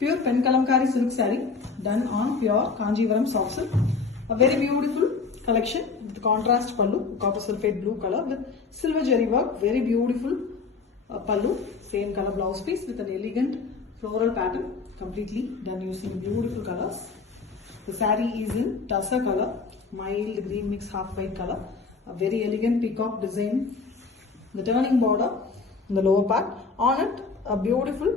Pure pen kalamkari silk saree done on pure Kanjivaram soft silk. A very beautiful collection with contrast pallu, copper sulphate blue color with silver jari work. Very beautiful pallu, same color blouse piece with an elegant floral pattern, completely done using beautiful colors. The saree is in tussar color, mild green mix half white color. A very elegant peacock design. The turning border in the lower part. On it, a beautiful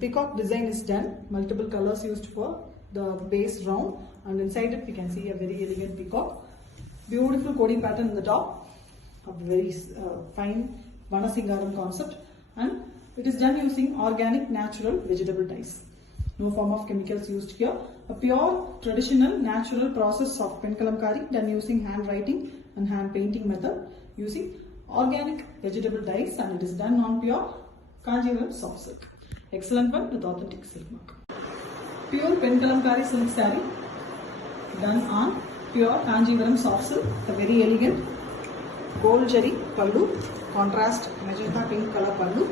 peacock design is done. Multiple colors used for the base round, and inside it we can see a very elegant peacock. Beautiful coding pattern in the top. A very fine Vanasingaram concept, and it is done using organic, natural vegetable dyes. No form of chemicals used here. A pure, traditional, natural process of pen kalamkari done using handwriting and hand painting method using organic vegetable dyes, and it is done on pure Kanjivaram soft silk. Excellent one with authentic silk mark. Pure pen kalamkari silk saree done on pure Kanjivaram soft silk. A very elegant gold jari pallu, contrast magenta pink color pallu.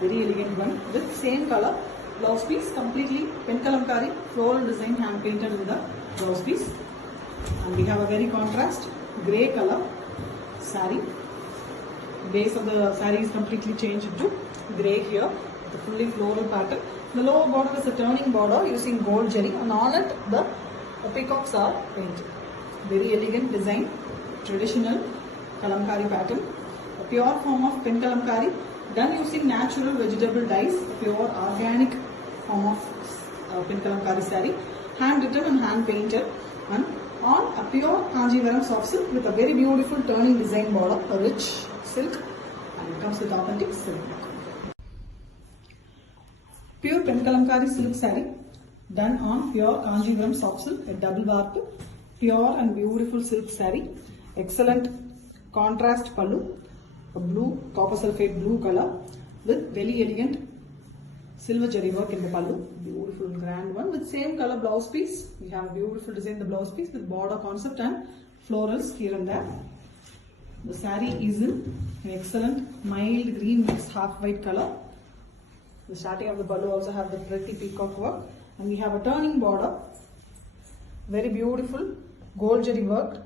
Very elegant one with same color blouse piece, completely pen kalamkari floral design hand painted with the blouse piece. And we have a very contrast grey color saree. Base of the saree is completely changed to grey here with a fully floral pattern. The lower border is a turning border using gold jari, and on it the peacocks are painted. Very elegant design, traditional kalamkari pattern. A pure form of pen kalamkari done using natural vegetable dyes, pure organic form of pen kalamkari saree, hand written and hand painted, and on a pure Kanjivaram soft silk with a very beautiful turning design border, a rich silk, and it comes with authentic silk. Pure pen kalamkari silk saree done on pure Kanjivaram soft silk, a double warp, pure and beautiful silk saree. Excellent contrast pallu, a blue copper sulphate blue color with very elegant silver jari work in the pallu. Beautiful grand one with same color blouse piece. We have a beautiful design the blouse piece with border concept and florals here and there. The saree is in an excellent mild green mixed half white color. The starting of the pallu also have the pretty peacock work, and we have a turning border. Very beautiful gold jari work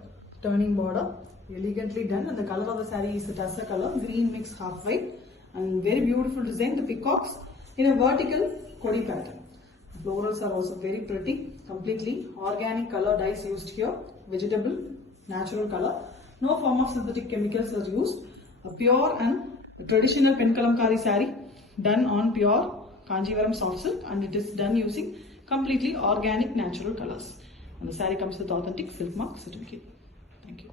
turning border, elegantly done, and the color of the saree is the tussar color, green mixed half white, and very beautiful design. The peacocks in a vertical kodi pattern. The florals are also very pretty, completely organic color dyes used here, vegetable, natural color. No form of synthetic chemicals are used. A pure and traditional pen kalamkari saree done on pure Kanjivaram soft silk, and it is done using completely organic natural colors. And the saree comes with authentic silk mark certificate. Thank you.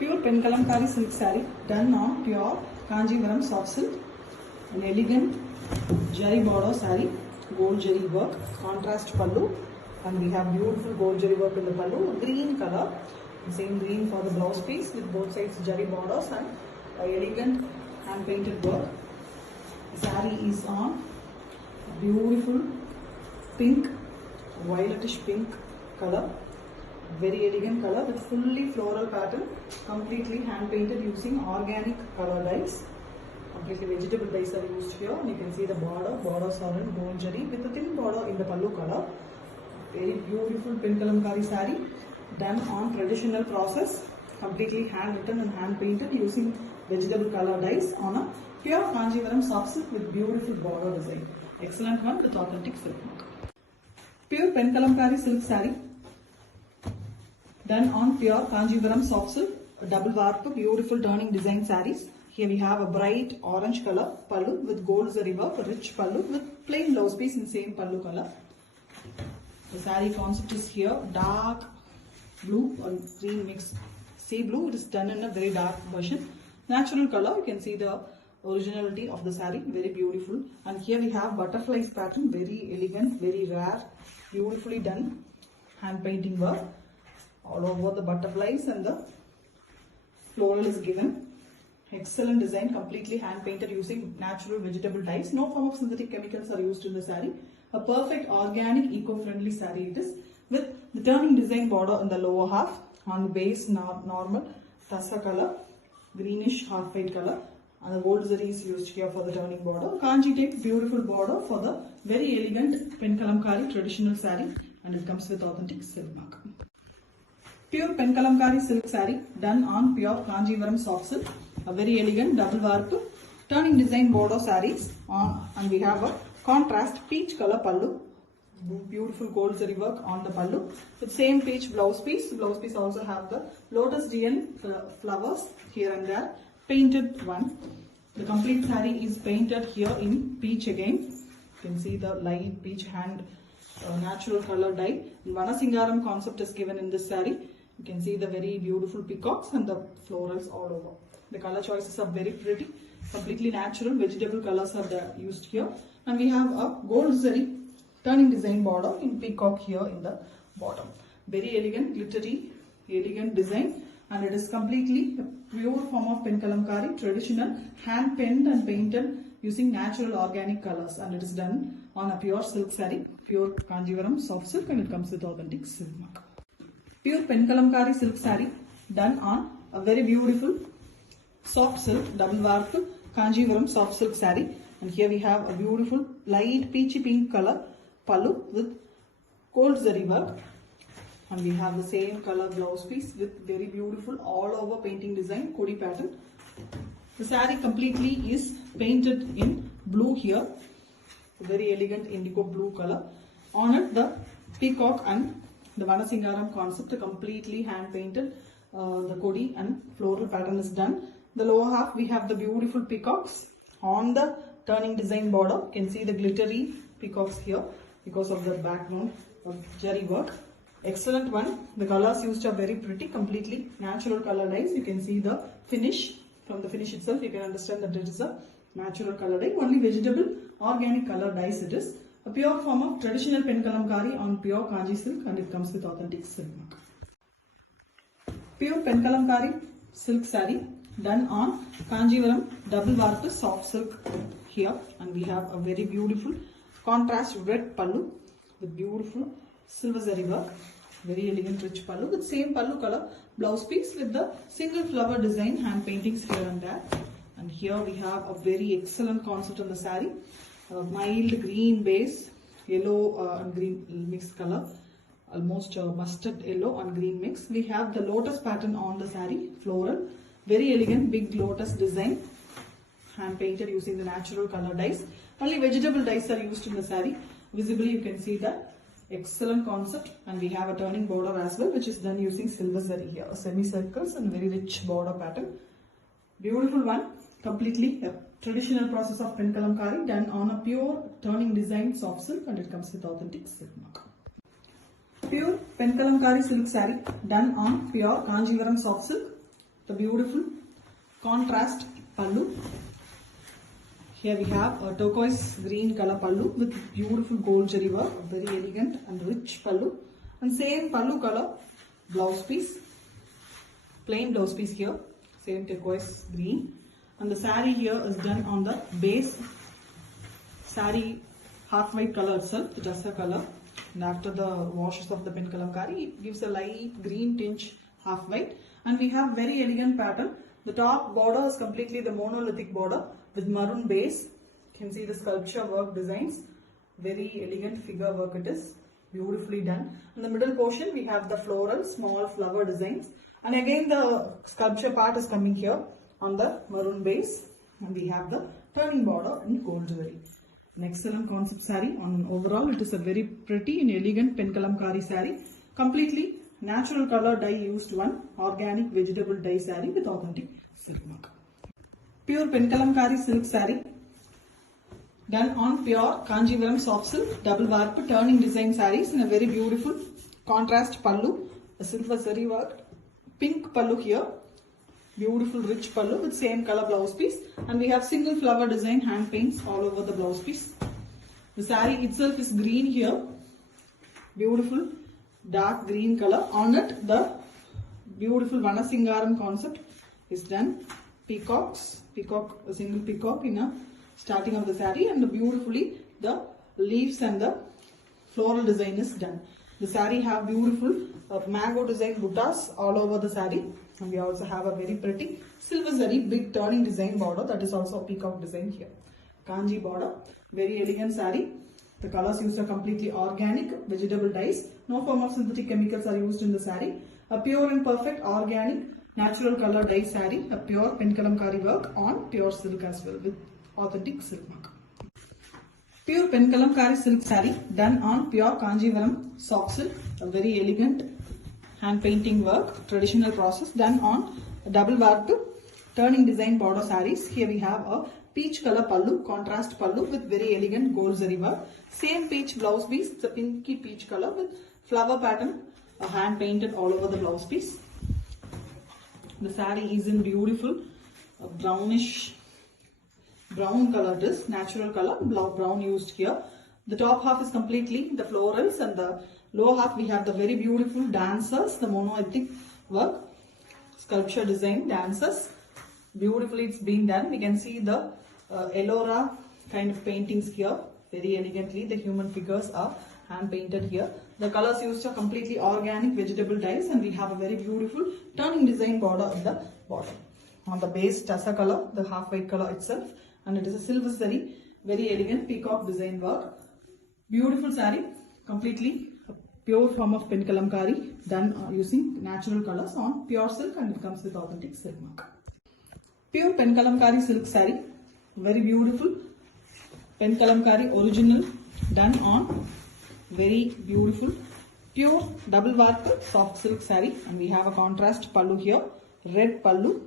Pure pen kalamkari silk saree done on pure Kanjivaram soft silk. An elegant jari border saree, gold jari work, contrast pallu, and we have beautiful gold jari work in the pallu, green color, same green for the blouse piece with both sides jari borders and elegant hand painted work. The saree is on beautiful pink, violetish pink color, very elegant color with fully floral pattern, completely hand painted using organic color dyes. Completely vegetable dyes are used here, and you can see the borders are in gold jari with a thin border in the pallu color. Very beautiful pen kalamkari saree done on traditional process, completely hand written and hand painted using vegetable color dyes on a pure Kanjivaram soft silk with beautiful border design. Excellent one with authentic silk mark. Pure pen kalamkari silk saree done on pure Kanjivaram soft silk, a double warp, beautiful turning design sarees. Here we have a bright orange color pallu with gold zari work, a rich pallu with plain blouse piece in same pallu color. The saree concept is here dark blue or green mix sea blue. It is done in a very dark version. Natural color, you can see the originality of the saree, very beautiful. And here we have butterflies pattern, very elegant, very rare, beautifully done hand painting work all over the butterflies, and the floral is given. Excellent design, completely hand painted using natural vegetable dyes. No form of synthetic chemicals are used in the saree. A perfect organic eco-friendly saree it is, with the turning design border in the lower half. On the base normal tussar color, greenish half white color, and the gold zari is used here for the turning border. Kanji type beautiful border for the very elegant pen kalamkari traditional saree, and it comes with authentic silk mark. Pure pen kalamkari silk saree done on pure Kanjivaram soft silk, a very elegant double warp turning design border sarees on, and we have a contrast peach color pallu. Beautiful gold zari work on the pallu with same peach blouse piece. Blouse piece also have the lotus DN flowers here and there, painted one. The complete saree is painted here in peach again. You can see the light peach hand natural color dye. Vanasingaram concept is given in this saree. You can see the very beautiful peacocks and the florals all over. The color choices are very pretty, completely natural vegetable colors are used here, and we have a gold zari turning design border in peacock here in the bottom. Very elegant, glittery, elegant design, and it is completely a pure form of pen kalamkari, traditional, hand penned and painted using natural organic colors, and it is done on a pure silk saree, pure Kanjivaram soft silk, and it comes with authentic silk mark. Pure pen kalamkari silk saree done on a very beautiful soft silk double warp Kanjivaram soft silk saree, and here we have a beautiful light peachy pink color pallu with gold zari work, and we have the same color blouse piece with very beautiful all over painting design kodi pattern. The saree completely is painted in blue here, very elegant indigo blue color. On it the peacock and the Vanasingaram concept completely hand painted. The kodi and floral pattern is done. The lower half we have the beautiful peacocks on the turning design border. You can see the glittery peacocks here because of the background of jari work. Excellent one. The colors used are very pretty, completely natural color dyes. You can see the finish. From the finish itself you can understand that it is a natural color dye. Only vegetable organic color dyes it is. A pure form of traditional pen kalamkari on pure Kanji silk, and it comes with authentic silk mark. Pure pen kalamkari silk saree done on Kanjivaram double warp soft silk here, and we have a very beautiful contrast red pallu with beautiful silver zari work, very elegant rich pallu with same pallu color blouse piece with the single flower design hand paintings here and there. And here we have a very excellent concept on the saree, mild green base, yellow and green mixed color, almost mustard yellow and green mix. We have the lotus pattern on the saree, floral, very elegant big lotus design, hand painted using the natural color dyes. Only vegetable dyes are used in the saree. Visibly you can see that excellent concept, and we have a turning border as well, which is done using silver zari here, semicircles and very rich border pattern. Beautiful one, completely a traditional process of pen kalamkari done on a pure turning design soft silk, and it comes with authentic silk mark. Pure pen kalamkari silk saree done on pure Kanjivaram soft silk. The beautiful contrast pallu. Here we have a turquoise green color pallu with beautiful gold jari work, very elegant and rich pallu, and same pallu color blouse piece, plain blouse piece here, same turquoise green, and the saree here is done on the base saree half white color itself, the duster color, and after the washes of the pen kalamkari it gives a light green tinge half white, and we have very elegant pattern. The top border is completely the monolithic border with maroon base. You can see the sculpture work designs, very elegant figure work it is, beautifully done. In the middle portion we have the floral small flower designs, and again the sculpture part is coming here on the maroon base, and we have the turning border in gold jewelry. An excellent concept saree. On overall it is a very pretty and elegant pen kalamkari saree, completely natural color dye used one, organic vegetable dye saree with authentic silk mark. Pure pen kalamkari silk saree done on pure Kanjivaram soft silk double warp turning design sarees in a very beautiful contrast pallu, a silver zari work, pink pallu here, beautiful rich pallu with same color blouse piece, and we have single flower design hand paints all over the blouse piece. The saree itself is green here, beautiful dark green color. On it the beautiful Vanasingaram concept is done, peacocks, a single peacock in a starting of the saree, and beautifully the leaves and the floral design is done. The saree have beautiful mango design buttas all over the saree. And we also have a very pretty silver zari big turning design border, that is also a peacock design here. Kanji border, very elegant saree. The colors used are completely organic, vegetable dyes. No form of synthetic chemicals are used in the saree. A pure and perfect organic natural color dye saree. A pure pen kalamkari work on pure silk as well with authentic silk mark. Pure pen kalamkari silk saree done on pure Kanjivaram soft silk. A very elegant hand painting work, traditional process done on double warp turning design border sarees. Here we have a peach color pallu, contrast pallu with very elegant gold zari work. Same peach blouse piece, it's a pinky peach color with flower pattern, a hand painted all over the blouse piece. The saree is in beautiful brownish brown color, this natural color, brown used here. The top half is completely the florals and the lower half we have the very beautiful dancers, the monoethnic work, sculpture design dancers. Beautifully it's been done. We can see the Ellora kind of paintings here. Very elegantly the human figures are hand painted here. The colors used are completely organic vegetable dyes, and we have a very beautiful turning design border at the bottom. On the base tassa color, the half white color itself, and it is a silver zari, very elegant peacock design work. Beautiful saree, completely pure form of pen kalamkari done using natural colors on pure silk, and it comes with authentic silk mark. Pure pen kalamkari silk saree, very beautiful pen kalamkari original done on very beautiful pure double warp soft silk saree, and we have a contrast pallu here, red pallu.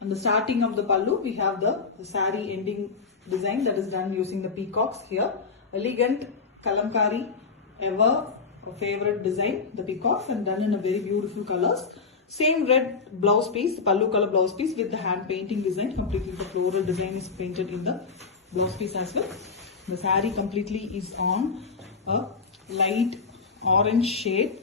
And the starting of the pallu we have the saree ending design that is done using the peacocks here. Elegant kalamkari, ever a favorite design, the peacocks, and done in a very beautiful colors. Same red blouse piece, pallu color blouse piece with the hand painting design. Completely the floral design is painted in the blouse piece as well. The saree completely is on a light orange shade,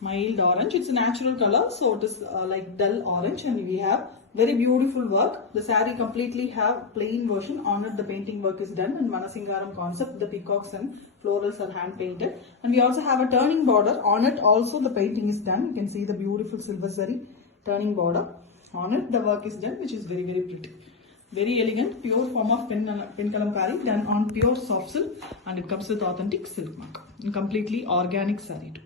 mild orange. It's a natural color, so it is like dull orange, and we have very beautiful work. The saree completely have plain version. On it the painting work is done in Manasingaram concept. The peacocks and florals are hand painted, and we also have a turning border. On it also the painting is done. You can see the beautiful silver zari turning border. On it the work is done, which is very pretty. Very elegant, pure form of pen kalamkari done on pure soft silk, and it comes with authentic silk mark. Completely organic saree too.